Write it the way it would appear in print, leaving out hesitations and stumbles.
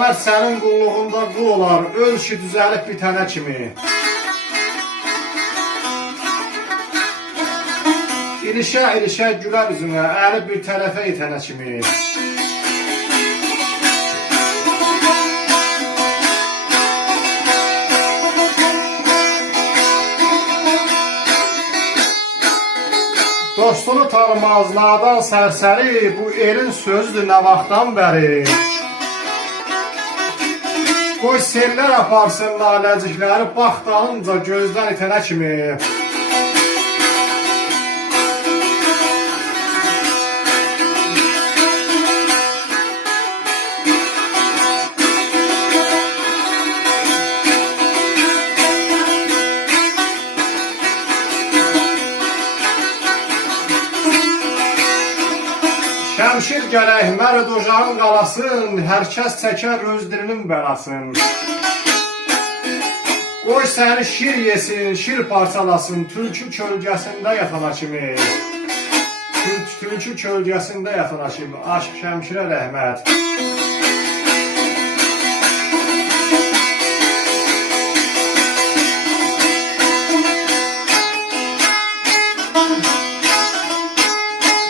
namərd sənin qulluğunda qul olar, öl ki düzəlib bitənə kimi. İlişə gülər üzünə, əli bir tərəfə itənə kimi. Dostunu tanımaz nadan sərsəri, bu elin sözüdür nə vaxtdan bəri. Qoy sellər aparsın naləcikləri, bax dalınca gözdən itənə kimi. Şəmşir gərək mərd ocağın qalasın, hər kəs çəkər öz dilinin bəlasın. Qoy səni şir yesin, şir parçalasın, tülkü kölgəsində yatana kimi. Tülkü kölgəsində yatana kimi, aşk Şəmşirə rəhmət.